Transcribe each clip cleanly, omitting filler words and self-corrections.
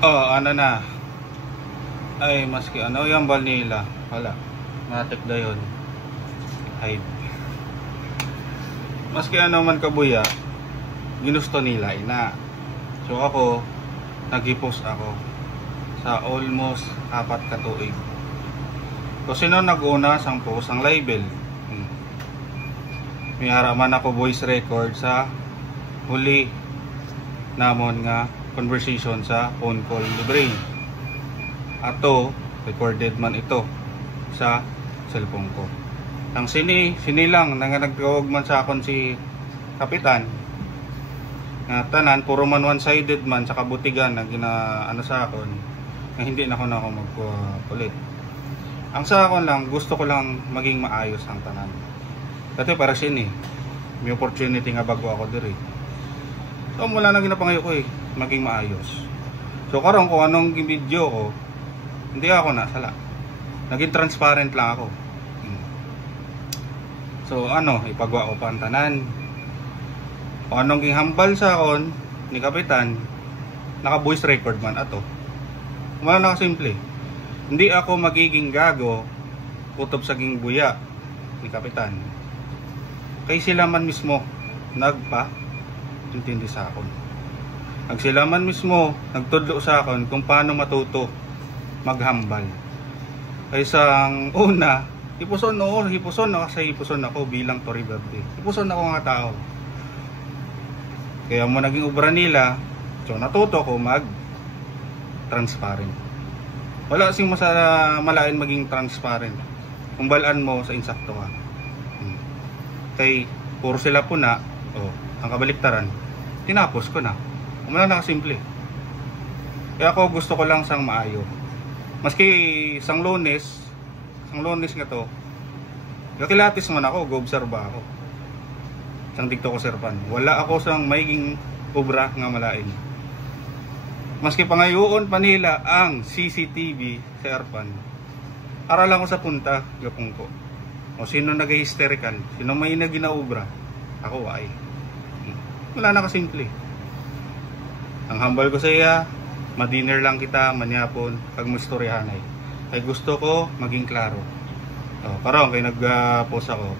Oh, ano na. Ay, maski ano yung bal nila. Wala. Matik na yun. Hide. Maski ano man kabuya, ginusto nila ina. So ako, nag-post ako sa almost 4 ka tuig. So sino nag-una sang post ang label? May haraman ako voice record sa huli namon nga conversation sa phone call libre. Ato, recorded man ito sa cellphone ko. Ang sinilang na nga nagtawag man sa akon si Kapitan nga tanan, puro man one-sided man sa kabutigan na ano sa akon nga hindi na ako magkulit. Ang sa akon lang, gusto ko lang maging maayos ang tanan. Kasi para sini, may opportunity nga bago ako diri. So mula na ginapangayo ko maging maayos. So karon kung anong video ko, hindi ako nasala. Naging transparent lang ako. So ano, ipagawa ko pa ang tanan. O anong gihambal sa akon ni Kapitan, naka voice record man ato. Wala na simple. Hindi ako magiging gago kutob sa ging buya ni Kapitan. Kay sila man mismo nagpa intindi sa akon. Sila man mismo nagtudlo sa akon kung paano matuto maghambal. Kaysa ang una, hipuson na kasi hipuson ako bilang Tory Verde. Hipuson ako nga tao. Kaya mo naging obra nila, so natuto ko transparent. Wala sing malain maging transparent. Kung balaan mo sa insakto ka. Kay puro sila puna, ang kabaliktaran, tinapos ko na. Wala na kasimple. Kaya ako gusto ko lang sang maayo. Maski sang Lunes nga to, kakilatis man ako, go-obserba ako. Sang dikto ko serpan. Wala ako sang maiging obra nga malain. Maski pangayoon pa nila ang CCTV sa Erpan. Aralan ko sa punta, gapong ko. O sino nag-hysterical, sino may ginaobra, ako ay. Wala na kasimple. Ang hambal ko sa iya, madinner lang kita, manyapon, kag mustoryahanay. Ay gusto ko maging klaro. Karon kay nag-post ako.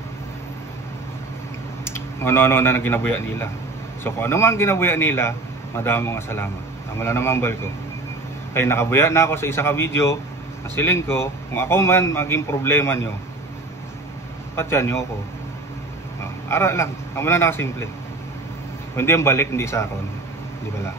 Ano-ano na ginabuya nila. So kung ano man ginabuya nila, madamo nga salamat. Wala namang bal ko. Kay nakabuya na ako sa isa ka video, nasiling ko, kung ako man maging problema nyo, patyan nyo ako. Ara lang, wala na simple. Kung hindi ang balik, hindi sa akin. Di ba lang?